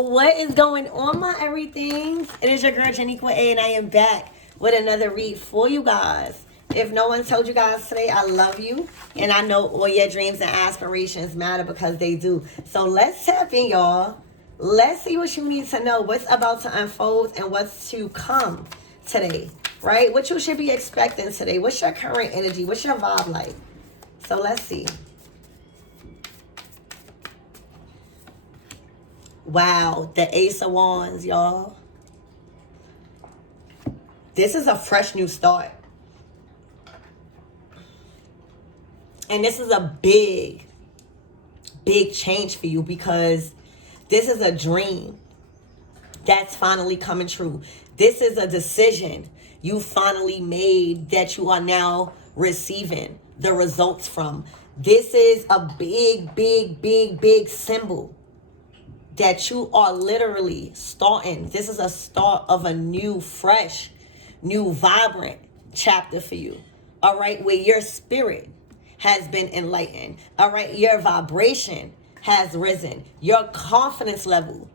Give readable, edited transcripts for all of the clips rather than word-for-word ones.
What is going on, my everythings? It is your girl Janiqua A, and I am back with another read for you guys. If no one told you guys today, I love you, and I know all your dreams and aspirations matter because they do. So let's tap in, y'all. Let's see what you need to know, what's about to unfold and what's to come today, right? What you should be expecting today. What's your current energy? What's your vibe like? So let's see. Wow, the Ace of Wands, y'all. This is a fresh new start. And this is a big change for you because this is a dream that's finally coming true. This is a decision you finally made that you are now receiving the results from. This is a big symbol that you are literally starting. This is a start of a new, fresh, new, vibrant chapter for you. All right, where your spirit has been enlightened. All right, your vibration has risen. Your confidence level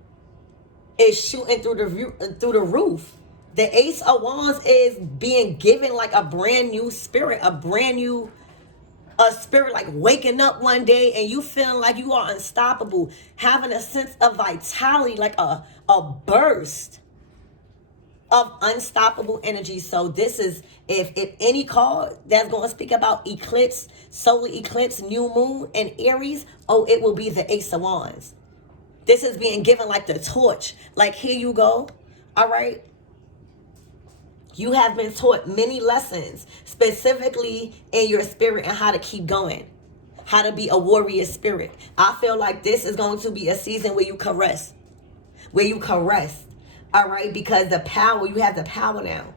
is shooting through the roof. The Ace of Wands is being given like a brand new spirit, a spirit like waking up one day and you feeling like you are unstoppable, having a sense of vitality, like a burst of unstoppable energy. So this is, if any card that's going to speak about eclipse, solar eclipse, new moon, and Aries, oh, it will be the Ace of Wands. This is being given like the torch. Like, here you go. All right. You have been taught many lessons, specifically in your spirit, and how to keep going, how to be a warrior spirit. I feel like this is going to be a season where you caress, all right, because the power, you have the power now.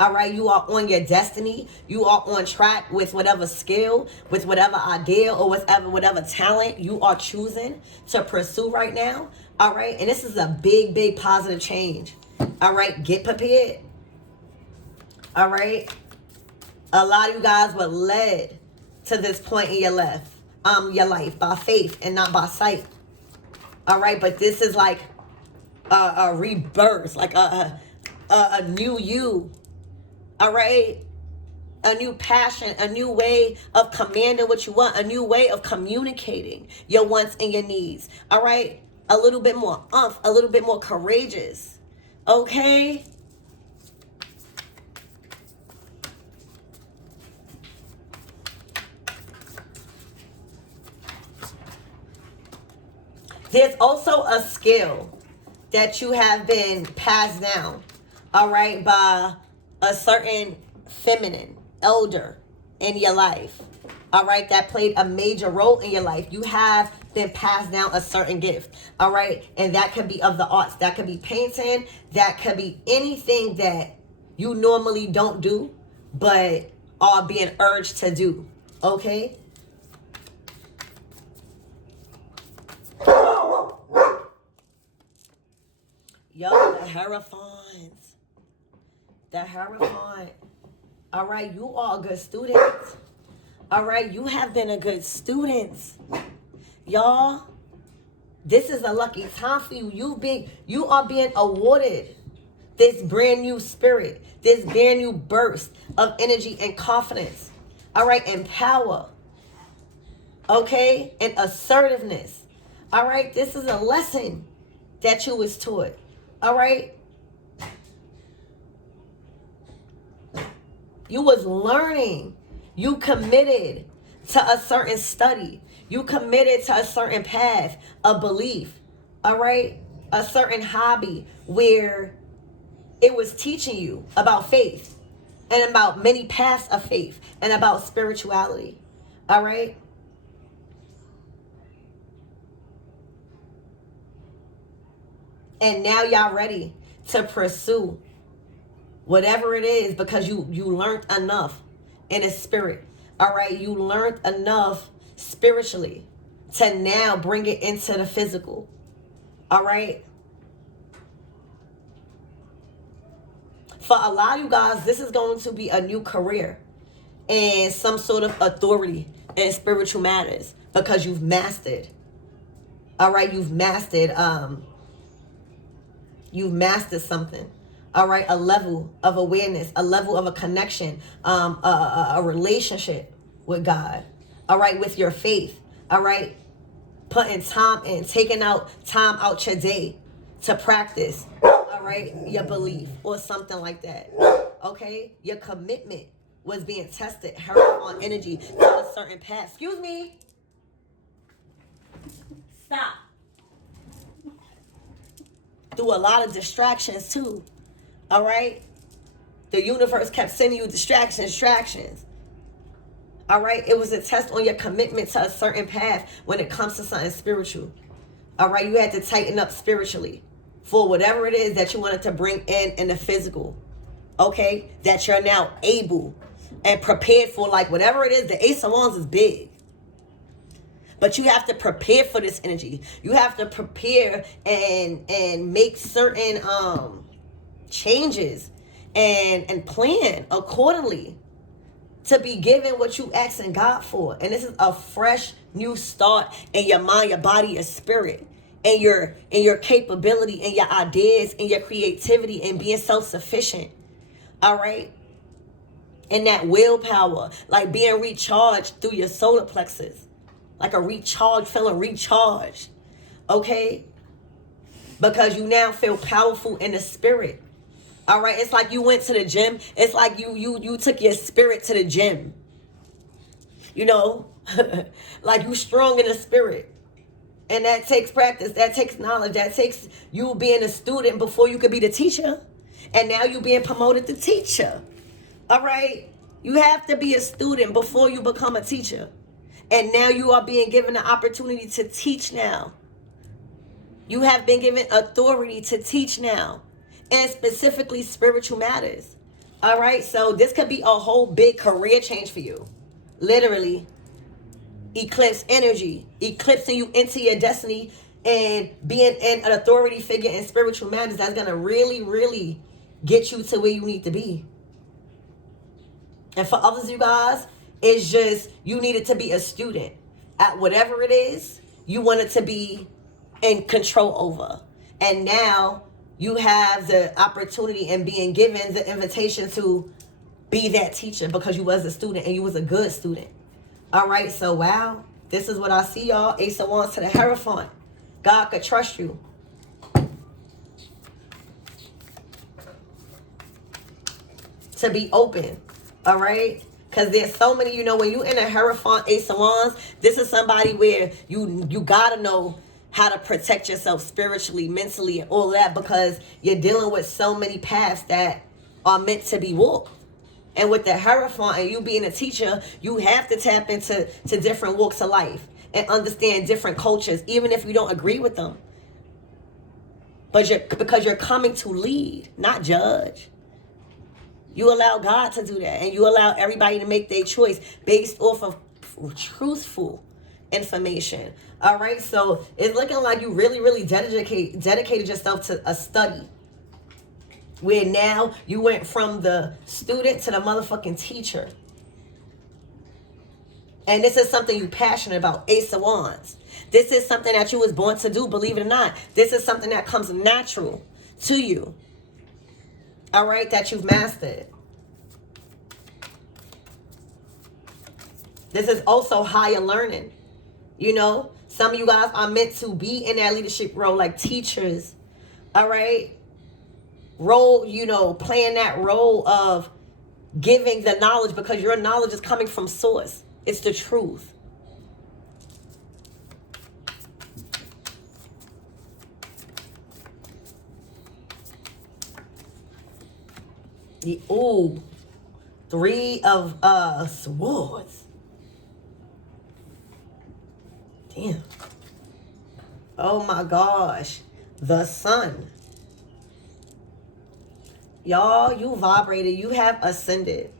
All right, you are on your destiny. You are on track with whatever skill, with whatever idea, or whatever talent you are choosing to pursue right now. All right, and this is a big positive change. All right, get prepared. All right, a lot of you guys were led to this point in your life by faith and not by sight. All right, but this is like a rebirth, like a new you. All right, a new passion, a new way of commanding what you want, a new way of communicating your wants and your needs. All right, a little bit more a little bit more courageous. Okay. There's also a skill that you have been passed down, all right, by a certain feminine elder in your life, all right, that played a major role in your life. You have been passed down a certain gift, all right, and that could be of the arts, that could be painting, that could be anything that you normally don't do, but are being urged to do, okay? Yo, the Hierophants. The Hierophant. All right, you are a good student. All right, you have been a good student. Y'all, this is a lucky time for you. You are being awarded this brand new spirit, this brand new burst of energy and confidence. All right, and power. Okay, and assertiveness. All right, this is a lesson that you was taught. All right. You was learning. You committed to a certain study. You committed to a certain path of belief. All right. A certain hobby where it was teaching you about faith and about many paths of faith and about spirituality. All right. And now y'all ready to pursue whatever it is because you learned enough in a spirit. All right, you learned enough spiritually to now bring it into the physical. All right. For a lot of you guys, this is going to be a new career and some sort of authority in spiritual matters because you've mastered. All right, you've mastered You've mastered something. All right, a level of awareness, a level of a connection, a relationship with God. All right, with your faith. All right, putting time in, taking out time out your day to practice. All right, your belief or something like that. Okay, your commitment was being tested, hurried on energy to a certain path. Excuse me. Stop. Through a lot of distractions too. All right, the universe kept sending you distractions. All right, it was a test on your commitment to a certain path when it comes to something spiritual. All right, you had to tighten up spiritually for whatever it is that you wanted to bring in the physical. Okay, that you're now able and prepared for, like whatever it is. The Ace of Wands is big, but you have to prepare for this energy. You have to prepare and make certain changes and plan accordingly to be given what you asking God for. And this is a fresh new start in your mind, your body, your spirit, and your capability and your ideas and your creativity and being self-sufficient. All right? And that willpower, like being recharged through your solar plexus. Like a recharged, feeling recharged. Okay? Because you now feel powerful in the spirit. All right, it's like you went to the gym. It's like you took your spirit to the gym. You know, like you strong in the spirit. And that takes practice. That takes knowledge. That takes you being a student before you could be the teacher. And now you being promoted to teacher. All right, you have to be a student before you become a teacher. And now you are being given the opportunity to teach now. You have been given authority to teach now. And specifically spiritual matters. All right, so this could be a whole big career change for you. Literally, eclipse energy, eclipsing you into your destiny and being an authority figure in spiritual matters. That's going to really, really get you to where you need to be. And for others, you guys, it's just you needed to be a student at whatever it is you wanted to be in control over. And now you have the opportunity and being given the invitation to be that teacher because you was a student and you was a good student. All right, so wow, this is what I see, y'all. Ace of Wands to the Hierophant. God could trust you. To be open, all right? Because there's so many, when you in a Hierophant, Ace of Wands, this is somebody where you got to know how to protect yourself spiritually, mentally, and all that, because you're dealing with so many paths that are meant to be walked. And with the Hierophant and you being a teacher, you have to tap into different walks of life and understand different cultures, even if you don't agree with them. But because you're coming to lead, not judge. You allow God to do that, and you allow everybody to make their choice based off of truthful information. All right, so it's looking like you really, really dedicated yourself to a study, where now you went from the student to the motherfucking teacher. And this is something you're passionate about, Ace of Wands. This is something that you was born to do, believe it or not. This is something that comes natural to you. All right, that you've mastered. This is also higher learning. Some of you guys are meant to be in that leadership role, like teachers. All right. Role, playing that role of giving the knowledge, because your knowledge is coming from source. It's the truth. Three of swords. Damn. Oh my gosh. The sun. Y'all, you vibrated. You have ascended.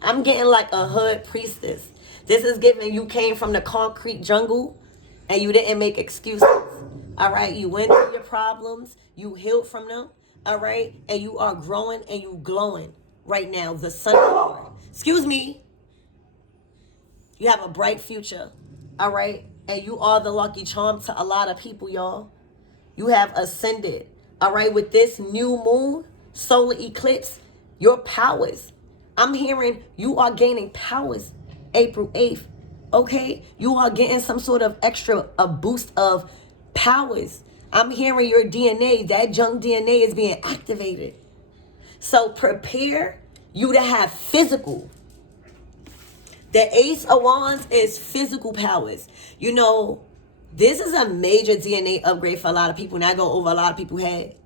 I'm getting like a hood priestess. This is giving you came from the concrete jungle and you didn't make excuses. All right. You went through your problems. You healed from them. All right. And you are growing and you glowing right now. The sun card. Excuse me. You have a bright future. All right. And you are the lucky charm to a lot of people, y'all. You have ascended. All right, with this new moon, solar eclipse, your powers. I'm hearing you are gaining powers April 8th. Okay? You are getting some sort of a boost of powers. I'm hearing your DNA, that junk DNA is being activated. So prepare you to have physical. The Ace of Wands is physical powers. You know, this is a major DNA upgrade for a lot of people, and I go over a lot of people's head.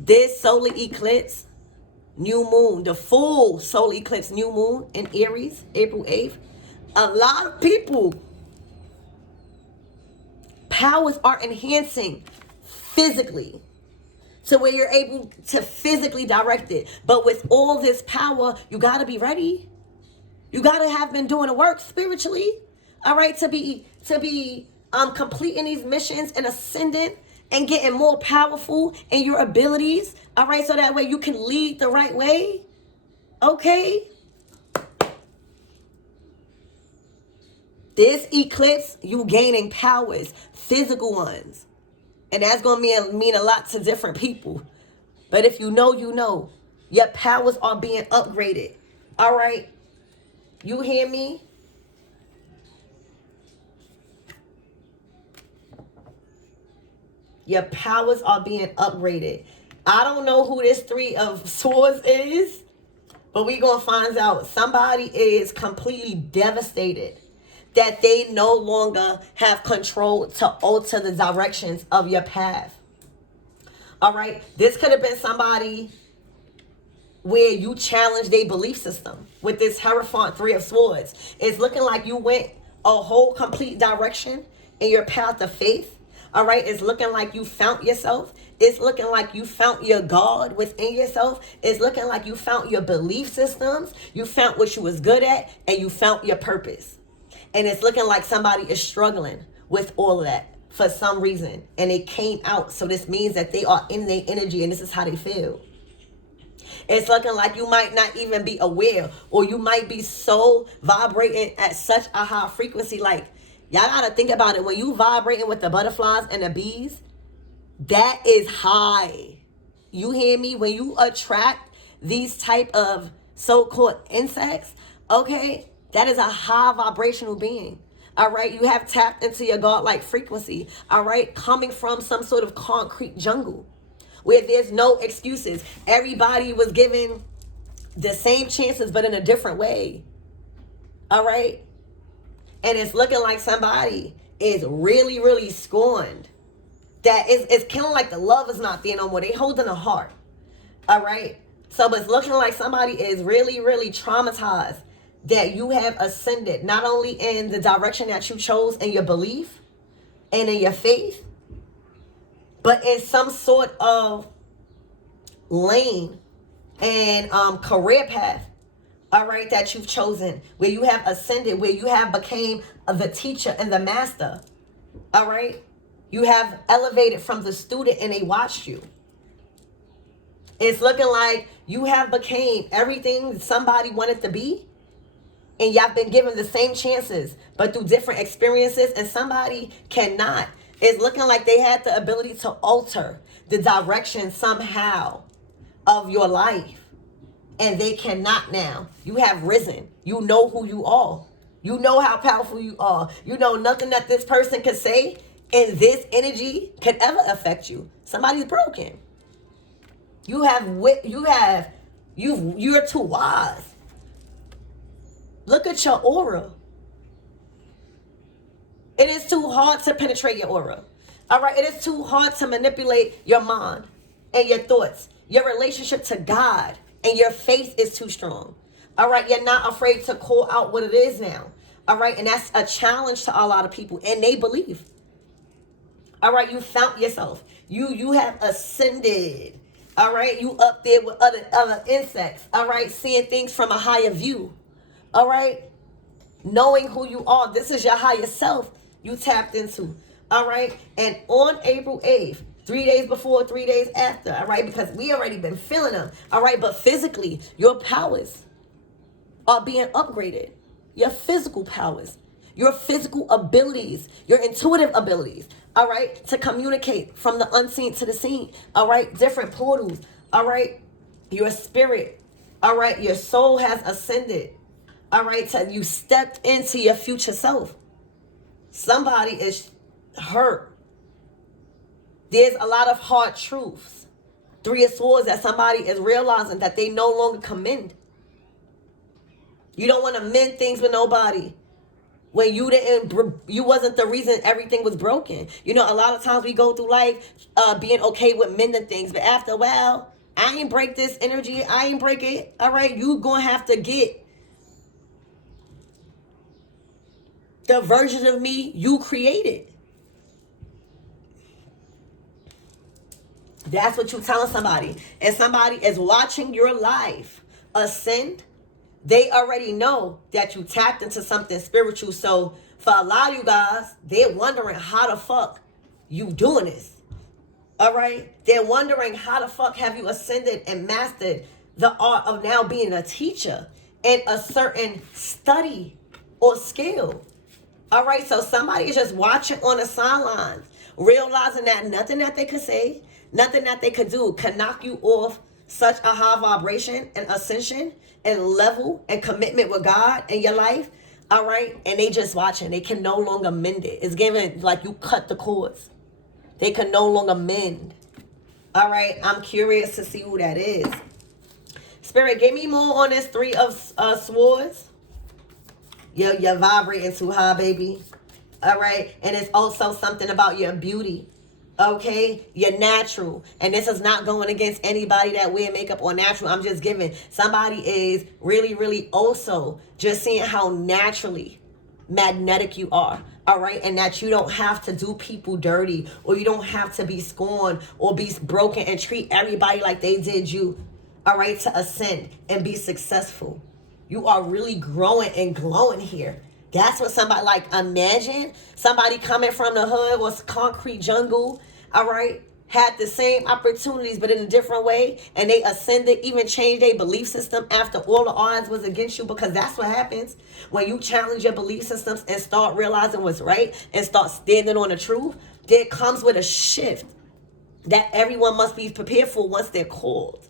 This solar eclipse, new moon, the full solar eclipse, new moon in Aries, April 8th. A lot of people, powers are enhancing physically. So where you're able to physically direct it. But with all this power, you got to be ready. You got to have been doing the work spiritually. All right, to be completing these missions and ascending and getting more powerful in your abilities. All right, so that way you can lead the right way. Okay. This eclipse, you gaining powers, physical ones. And that's going to mean a lot to different people. But if you know, you know. Your powers are being upgraded. All right. You hear me? Your powers are being upgraded. I don't know who this Three of Swords is, but we're going to find out. Somebody is completely devastated that they no longer have control to alter the directions of your path. All right. This could have been somebody where you challenge their belief system with this Hierophant Three of Swords. It's looking like you went a whole complete direction in your path of faith. All right. It's looking like you found yourself. It's looking like you found your God within yourself. It's looking like you found your belief systems. You found what you was good at, and you found your purpose. And it's looking like somebody is struggling with all of that for some reason. And it came out. So this means that they are in their energy and this is how they feel. It's looking like you might not even be aware, or you might be so vibrating at such a high frequency. Like, y'all got to think about it. When you vibrating with the butterflies and the bees, that is high. You hear me? When you attract these type of so-called insects, okay, that is a high vibrational being. All right. You have tapped into your godlike frequency. All right. Coming from some sort of concrete jungle where there's no excuses. Everybody was given the same chances, but in a different way. All right. And it's looking like somebody is really, really scorned. That it's kind of like the love is not there no more. They holding a heart. All right. So it's looking like somebody is really, really traumatized that you have ascended, not only in the direction that you chose in your belief and in your faith, but in some sort of lane and career path, all right, that you've chosen, where you have ascended, where you have became the teacher and the master, all right? You have elevated from the student and they watched you. It's looking like you have became everything somebody wanted to be. And y'all been given the same chances, but through different experiences, and somebody cannot. It's looking like they had the ability to alter the direction somehow of your life. And they cannot now. You have risen. You know who you are. You know how powerful you are. You know nothing that this person could say in this energy could ever affect you. Somebody's broken. You're too wise. Look at your aura. It is too hard to penetrate your aura. All right. It is too hard to manipulate your mind and your thoughts. Your relationship to God and your faith is too strong. All right. You're not afraid to call out what it is now. All right. And that's a challenge to a lot of people, and they believe. All right. You found yourself. You have ascended. All right. You up there with other insects. All right. Seeing things from a higher view. All right. Knowing who you are. This is your higher self you tapped into. All right. And on April 8th, 3 days before, 3 days after. All right. Because we already been feeling them. All right. But physically, your powers are being upgraded. Your physical powers. your physical abilities, your intuitive abilities, all right, to communicate from the unseen to the seen, all right, different portals, all right, your spirit, all right, your soul has ascended, all right, so you stepped into your future self. Somebody is hurt. There's a lot of hard truths. Three of Swords, that somebody is realizing that they no longer can mend. You don't want to mend things with nobody when you wasn't the reason everything was broken. You know, a lot of times we go through life being okay with mending things, but after a while, I ain't break this energy. I ain't break it. All right, you gonna have to get the version of me you created. That's what you're telling somebody. And somebody is watching your life ascend. They already know that you tapped into something spiritual. So for a lot of you guys, they're wondering how the fuck you doing this. All right? They're wondering how the fuck have you ascended and mastered the art of now being a teacher in a certain study or skill. All right? So somebody is just watching on the sidelines, realizing that nothing that they could say, nothing that they could do can knock you off such a high vibration and ascension and level and commitment with God in your life. All right. And they just watching. They can no longer mend it. It's given like you cut the cords. They can no longer mend. All right. I'm curious to see who that is. Spirit, give me more on this Three of Swords. You're vibrating too high, baby. All right. And it's also something about your beauty. Okay, you're natural, and this is not going against anybody that wear makeup or natural. I'm just giving somebody is really also just seeing how naturally magnetic you are. All right, and that you don't have to do people dirty, or you don't have to be scorned or be broken and treat everybody like they did you. All right, to ascend and be successful. You are really growing and glowing here. That's what somebody, like, imagine somebody coming from the hood, was concrete jungle, all right, had the same opportunities but in a different way, and they ascended, even changed their belief system after all the odds was against you, because that's what happens when you challenge your belief systems and start realizing what's right and start standing on the truth. There comes with a shift that everyone must be prepared for once they're called.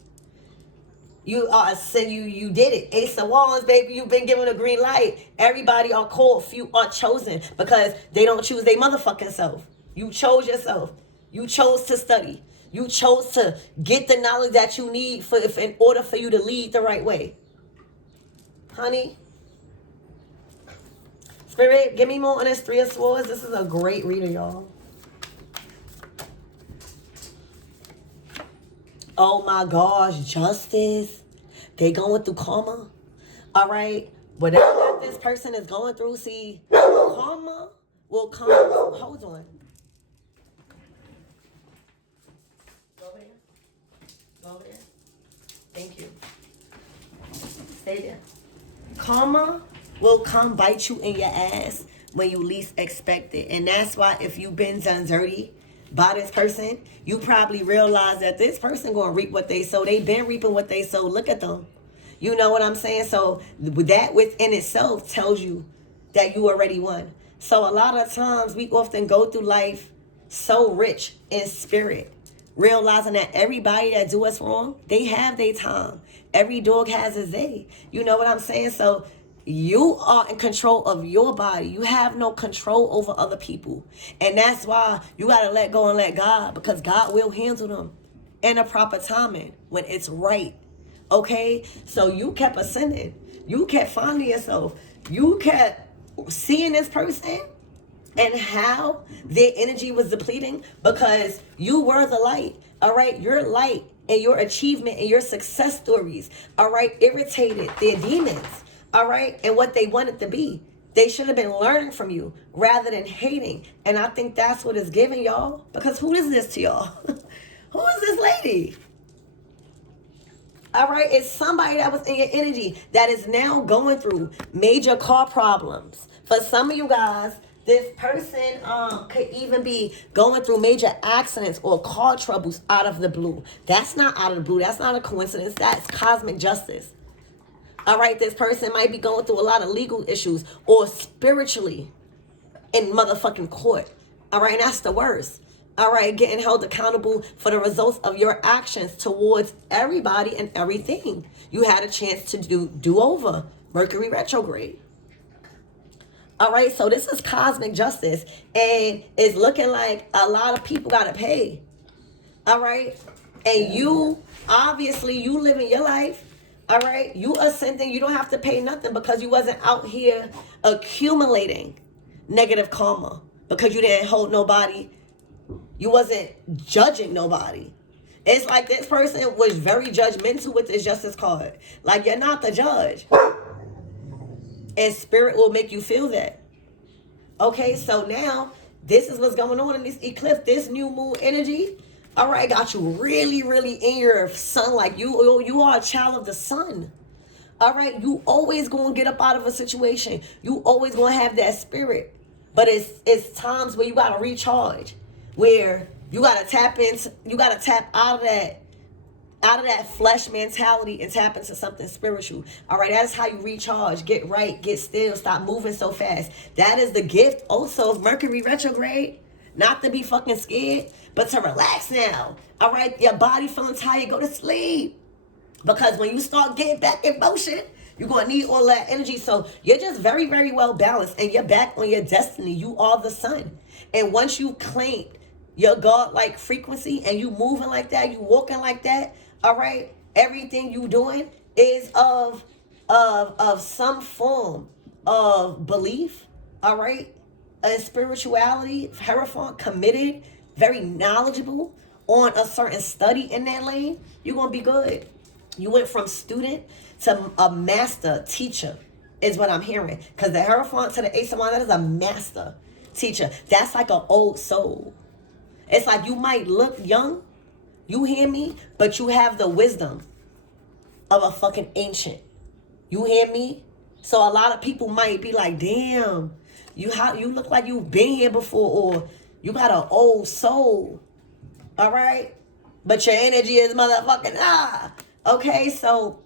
You are you did it. Ace of Wands, baby. You've been given a green light. Everybody are called. Few are chosen because they don't choose their motherfucking self. You chose yourself. You chose to study. You chose to get the knowledge that you need in order for you to lead the right way. Honey. Spirit, give me more on this Three of Swords. This is a great reader, y'all. Oh my gosh, justice. They going through karma. All right. Whatever that this person is going through, see, karma will come. Hold on. Go over there. Go over there. Thank you. Stay there. Karma will come bite you in your ass when you least expect it. And that's why if you've been done dirty by this person, you probably realize that this person gonna reap what they sow. They been reaping what they sow. Look at them. You know what I'm saying? So that within itself tells you that you already won. So a lot of times we often go through life so rich in spirit, realizing that everybody that do us wrong, they have their time. Every dog has his day. You know what I'm saying? So you are in control of your body. You have no control over other people. And that's why you got to let go and let God, because God will handle them in a proper timing when it's right. Okay? So you kept ascending. You kept finding yourself. You kept seeing this person and how their energy was depleting, because you were the light. All right? Your light and your achievement and your success stories, all right, irritated their demons. All right, and what they wanted to be. They should have been learning from you rather than hating. And I think that's what it's giving y'all. Because who is this to y'all? Who is this lady? All right, it's somebody that was in your energy that is now going through major car problems. For some of you guys, this person could even be going through major accidents or car troubles out of the blue. That's not out of the blue. That's not a coincidence. That's cosmic justice. All right, this person might be going through a lot of legal issues or spiritually in motherfucking court. All right, and that's the worst. All right, getting held accountable for the results of your actions towards everybody and everything. You had a chance to do over. Mercury retrograde. All right, so this is cosmic justice, and it's looking like a lot of people got to pay. All right, and you, obviously, you living your life. All right, you ascending, you don't have to pay nothing because you wasn't out here accumulating negative karma, because you didn't hold nobody, you wasn't judging nobody. It's like this person was very judgmental with this justice card. Like, you're not the judge. And spirit will make you feel that. Okay, so now this is what's going on in this eclipse, this new moon energy. All right, got you really, really in your sun. Like you are a child of the sun. All right, you always gonna get up out of a situation. You always gonna have that spirit. But it's times where you gotta recharge, where you gotta tap out of that flesh mentality and tap into something spiritual. All right, that's how you recharge. Get right, get still, stop moving so fast. That is the gift also of Mercury retrograde. Not to be fucking scared, but to relax now. All right, your body feeling tired, go to sleep. Because when you start getting back in motion, you're going to need all that energy. So you're just very, very well balanced, and you're back on your destiny. You are the sun. And once you claim your God-like frequency and you moving like that, you walking like that, all right, everything you doing is of some form of belief, all right, and spirituality, Hierophant, committed, very knowledgeable on a certain study in that lane, you're going to be good. You went from student to a master teacher is what I'm hearing. Because the Hierophant to the Ace of Wands, that is a master teacher. That's like an old soul. It's like you might look young, you hear me, but you have the wisdom of a fucking ancient. You hear me? So a lot of people might be like, damn, you look like you've been here before, or you got an old soul. All right? But your energy is motherfucking Okay, so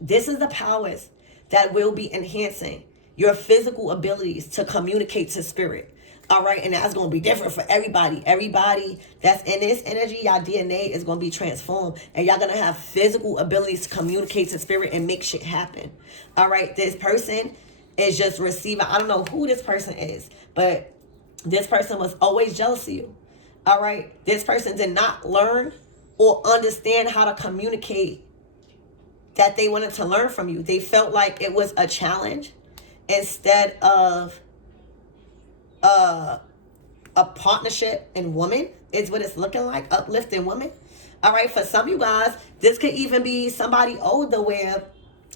this is the powers that will be enhancing your physical abilities to communicate to spirit. All right, and that's going to be different for everybody. Everybody that's in this energy, y'all DNA is going to be transformed. And y'all going to have physical abilities to communicate to spirit and make shit happen. All right, this person is just receiving. I don't know who this person is, but this person was always jealous of you. All right, this person did not learn or understand how to communicate that they wanted to learn from you. They felt like it was a challenge instead of a partnership in woman is what it's looking like, uplifting women. All right, for some of you guys, this could even be somebody older where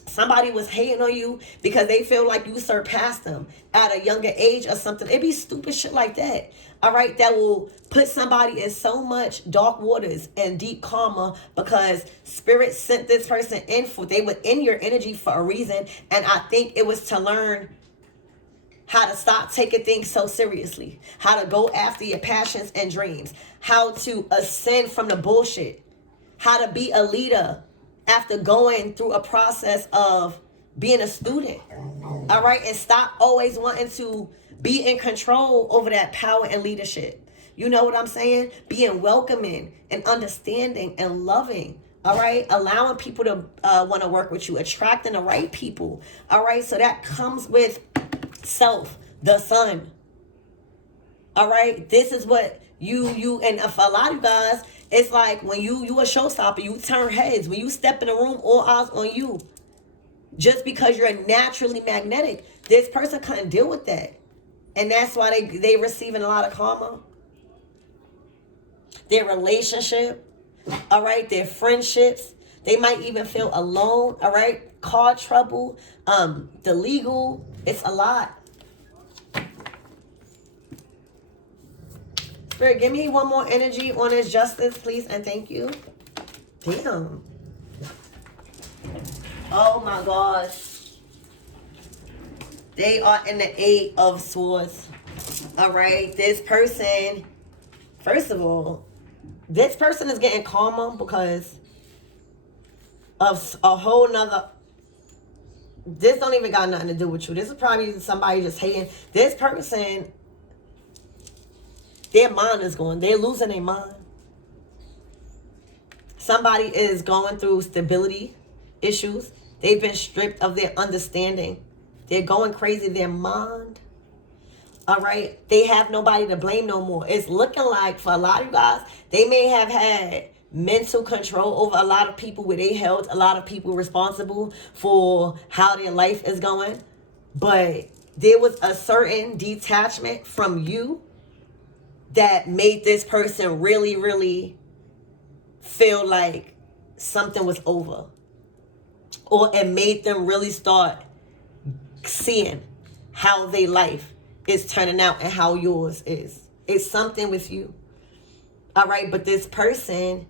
somebody was hating on you because they feel like you surpassed them at a younger age or something. It'd be stupid shit like that. All right, that will put somebody in so much dark waters and deep karma because spirit sent this person in they were in your energy for a reason. And I think it was to learn how to stop taking things so seriously, how to go after your passions and dreams, how to ascend from the bullshit, how to be a leader after going through a process of being a student. All right, and stop always wanting to be in control over that power and leadership. You know what I'm saying? Being welcoming and understanding and loving. All right, allowing people to want to work with you, attracting the right people. All right, so that comes with self, the sun. All right, this is what you and for a lot of you guys, it's like when you a showstopper, you turn heads. When you step in a room, all eyes on you. Just because you're naturally magnetic, this person couldn't deal with that. And that's why they receiving a lot of karma. Their relationship, all right, their friendships. They might even feel alone, all right? Car trouble, the legal, it's a lot. Spirit, give me one more energy on this justice, please, and thank you. Damn. Oh my gosh. They are in the 8 of Swords. All right, this person, first of all, this person is getting karma because of a whole nother this don't even got nothing to do with you. This is probably somebody just hating. This person, their mind is going. They're losing their mind. Somebody is going through stability issues. They've been stripped of their understanding. They're going crazy. Their mind. All right. They have nobody to blame no more. It's looking like for a lot of you guys, they may have had mental control over a lot of people where they held a lot of people responsible for how their life is going. But there was a certain detachment from you that made this person really, really feel like something was over. Or it made them really start seeing how their life is turning out and how yours is. It's something with you. All right, but this person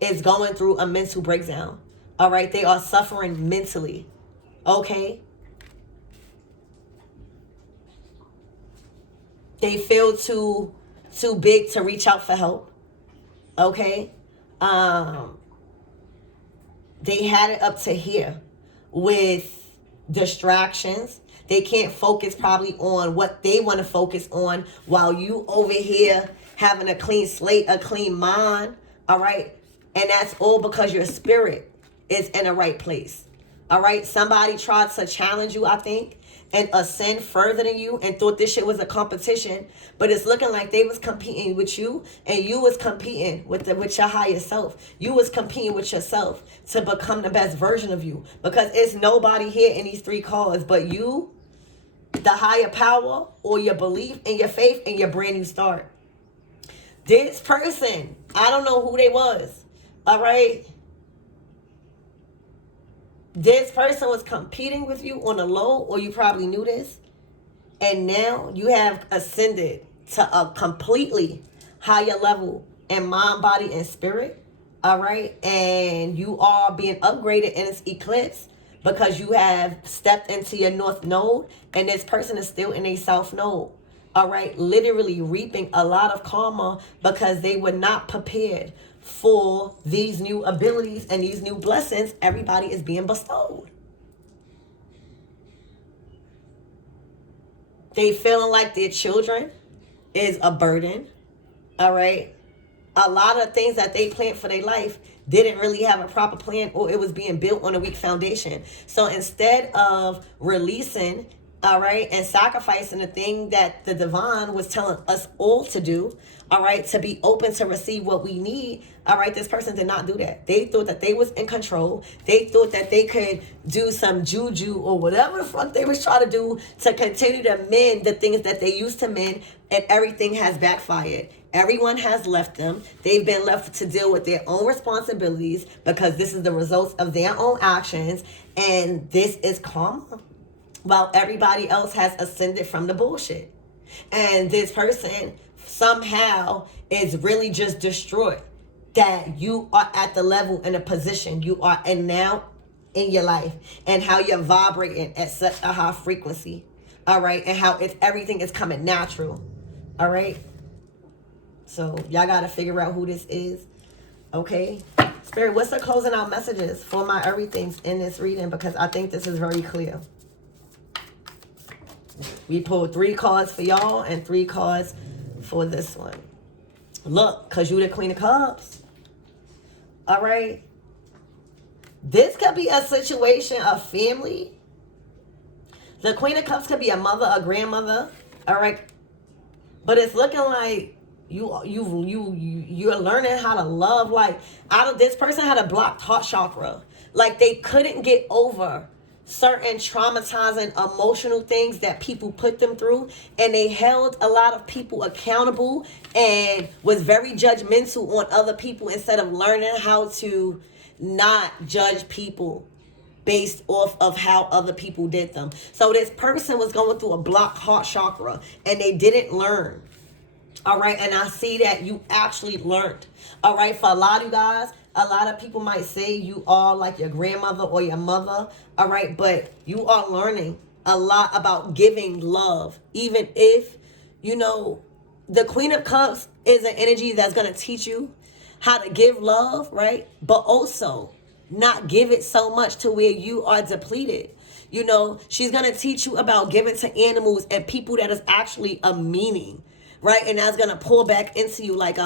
is going through a mental breakdown. All right, they are suffering mentally. Okay? They feel too big to reach out for help. Okay? They had it up to here with distractions. They can't focus probably on what they want to focus on while you over here having a clean slate, a clean mind. All right? And that's all because your spirit is in the right place. All right? Somebody tried to challenge you, I think, and ascend further than you and thought this shit was a competition. But it's looking like they was competing with you and you was competing with your higher self. You was competing with yourself to become the best version of you. Because it's nobody here in these three cards but you, the higher power, or your belief and your faith and your brand new start. This person, I don't know who they was. All right? This person was competing with you on the low, or you probably knew this. And now you have ascended to a completely higher level in mind, body, and spirit. All right? And you are being upgraded in this eclipse because you have stepped into your north node, and this person is still in a south node. All right? Literally reaping a lot of karma because they were not prepared for these new abilities and these new blessings everybody is being bestowed. They feeling like their children is a burden. All right. A lot of things that they planned for their life didn't really have a proper plan, or it was being built on a weak foundation. So instead of releasing, all right, and sacrificing the thing that the divine was telling us all to do, all right, to be open to receive what we need, all right, this person did not do that. They thought that they was in control. They thought that they could do some juju or whatever the fuck they was trying to do to continue to mend the things that they used to mend, and everything has backfired. Everyone has left them. They've been left to deal with their own responsibilities because this is the results of their own actions, and this is karma. While everybody else has ascended from the bullshit. And this person somehow is really just destroyed that you are at the level and the position you are in now in your life, and how you're vibrating at such a high frequency. All right. And how everything is coming natural. All right. So y'all got to figure out who this is. Okay. Spirit, what's the closing out messages for my everythings in this reading? Because I think this is very clear. We pulled 3 cards for y'all and 3 cards for this one. Look, because you're the Queen of Cups. All right. This could be a situation of family. The Queen of Cups could be a mother, a grandmother. All right. But it's looking like you're learning how to love. Like, this person had a blocked heart chakra. Like, they couldn't get over certain traumatizing emotional things that people put them through, and they held a lot of people accountable and was very judgmental on other people instead of learning how to not judge people based off of how other people did them. So this person was going through a blocked heart chakra and they didn't learn. All right. And I see that you actually learned. All right. For a lot of you guys, a lot of people might say you are like your grandmother or your mother. All right. But you are learning a lot about giving love. Even if, the Queen of Cups is an energy that's going to teach you how to give love. Right. But also not give it so much to where you are depleted. You know, she's going to teach you about giving to animals and people that is actually a meaning, right? And that's going to pull back into you like,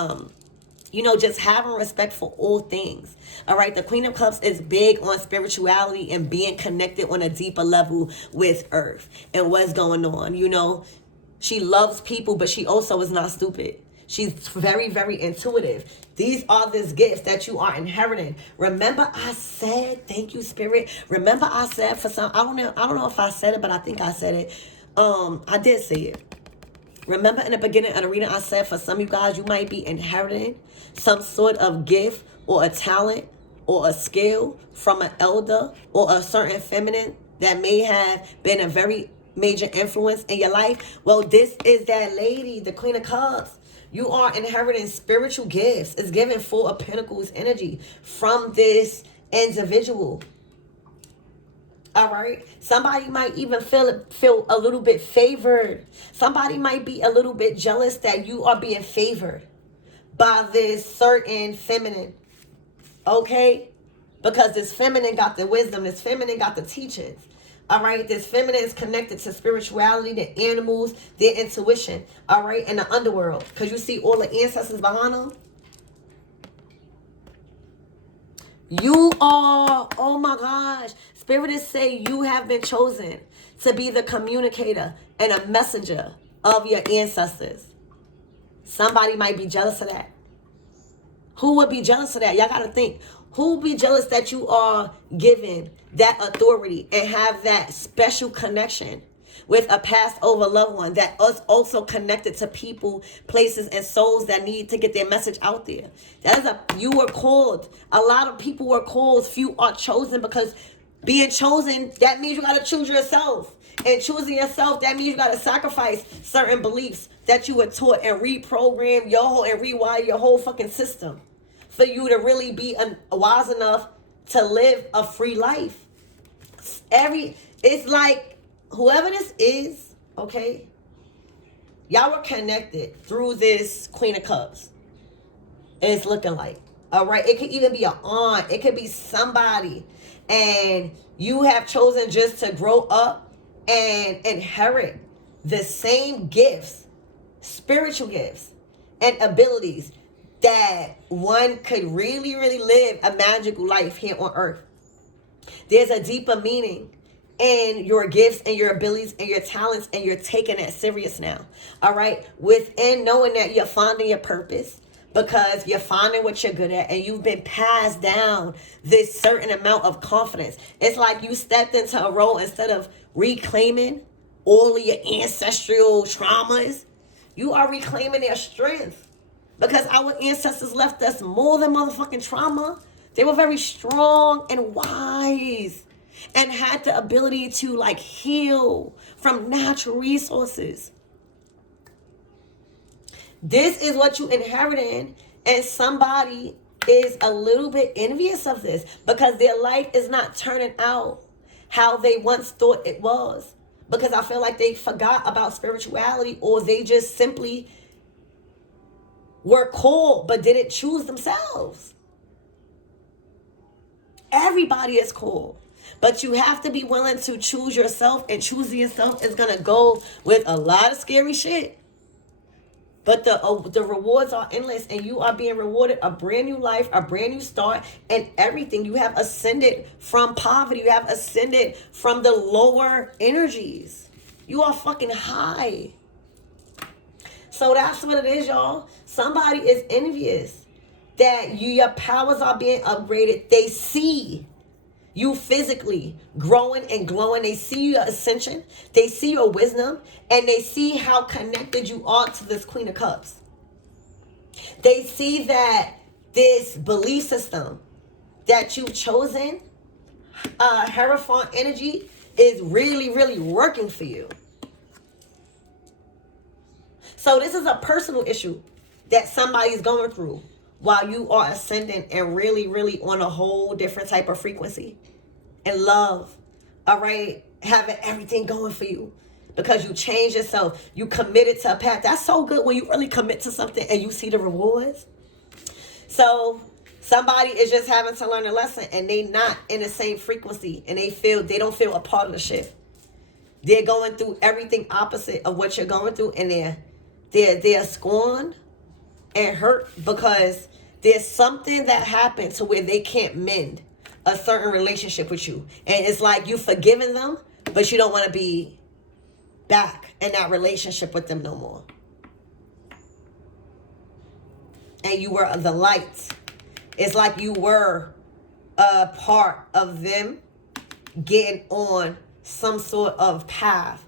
you know, just having respect for all things. All right. The Queen of Cups is big on spirituality and being connected on a deeper level with Earth and what's going on. You know, she loves people, but she also is not stupid. She's very, very intuitive. These are these gifts that you are inheriting. Remember I said, thank you, Spirit. Remember I said for some, I don't know if I said it, but I think I said it. I did say it. Remember in the beginning of the reading, I said for some of you guys, you might be inheriting some sort of gift or a talent or a skill from an elder or a certain feminine that may have been a very major influence in your life. Well, this is that lady, the Queen of Cups. You are inheriting spiritual gifts. It's giving Four of Pentacles energy from this individual. All right. Somebody might even feel a little bit favored. Somebody might be a little bit jealous that you are being favored by this certain feminine. Okay? Because this feminine got the wisdom. This feminine got the teachings. All right, this feminine is connected to spirituality, the animals, their intuition, all right, and the underworld. Because you see all the ancestors behind them. You are, oh my gosh, Spirit is saying you have been chosen to be the communicator and a messenger of your ancestors. Somebody might be jealous of that. Who would be jealous of that? Y'all got to think. Who would be jealous that you are given that authority and have that special connection with a passed over loved one that is also connected to people, places, and souls that need to get their message out there? You were called. A lot of people were called. Few are chosen, because being chosen, that means you got to choose yourself. And choosing yourself, that means you got to sacrifice certain beliefs that you were taught and reprogram your whole and rewire your whole fucking system for you to really be wise enough to live a free life. It's like whoever this is, okay, y'all were connected through this Queen of Cups. It's looking like, all right, it could even be an aunt, it could be somebody, and you have chosen just to grow up and inherit the same gifts, spiritual gifts and abilities that one could really, really live a magical life here on earth. There's a deeper meaning in your gifts and your abilities and your talents, and you're taking that serious now. All right. Within knowing that you're finding your purpose because you're finding what you're good at, and you've been passed down this certain amount of confidence. It's like you stepped into a role instead of reclaiming all of your ancestral traumas. You are reclaiming their strength. Because our ancestors left us more than motherfucking trauma. They were very strong and wise and had the ability to like heal from natural resources. This is what you inherited, and somebody is a little bit envious of this because their life is not turning out how they once thought it was. Because I feel like they forgot about spirituality, or they just simply were called but didn't choose themselves. Everybody is called, but you have to be willing to choose yourself, and choosing yourself is gonna go with a lot of scary shit. But the rewards are endless, and you are being rewarded a brand new life, a brand new start, and everything. You have ascended from poverty. You have ascended from the lower energies. You are fucking high. So that's what it is, y'all. Somebody is envious that your powers are being upgraded. They see you physically growing and glowing. They see your ascension. They see your wisdom. And they see how connected you are to this Queen of Cups. They see that this belief system that you've chosen, Hierophant energy, is really, really working for you. So this is a personal issue that somebody's going through while you are ascending and really, really on a whole different type of frequency and love. All right. Having everything going for you because you changed yourself. You committed to a path. That's so good when you really commit to something and you see the rewards. So Somebody is just having to learn a lesson and they not in the same frequency and they don't feel a part of the shift. They're going through everything opposite of what you're going through, and they're scorned and hurt because there's something that happened to where they can't mend a certain relationship with you. And it's like you forgiven them, but you don't want to be back in that relationship with them no more. And you were the light. It's like you were a part of them getting on some sort of path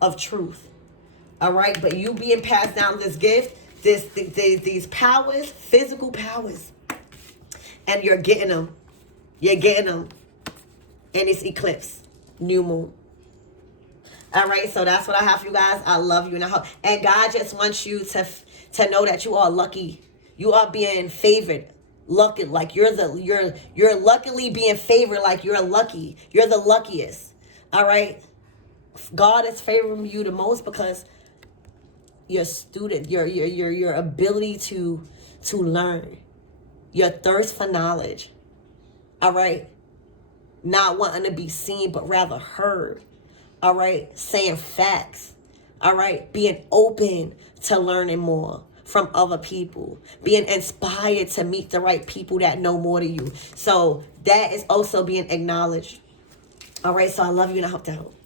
of truth. All right? But you being passed down this gift, these powers, physical powers, and you're getting them. You're getting them in this eclipse, new moon. All right, so that's what I have for you guys. I love you, and I hope, and God just wants you to know that you are lucky. You are being favored, lucky, like you're luckily being favored, like you're lucky. You're the luckiest. All right, God is favoring you the most because your student, your ability to learn, your thirst for knowledge. All right, not wanting to be seen but rather heard. All right, saying facts. All right, being open to learning more from other people, being inspired to meet the right people that know more than you. So that is also being acknowledged. All right, so I love you and I hope that helps.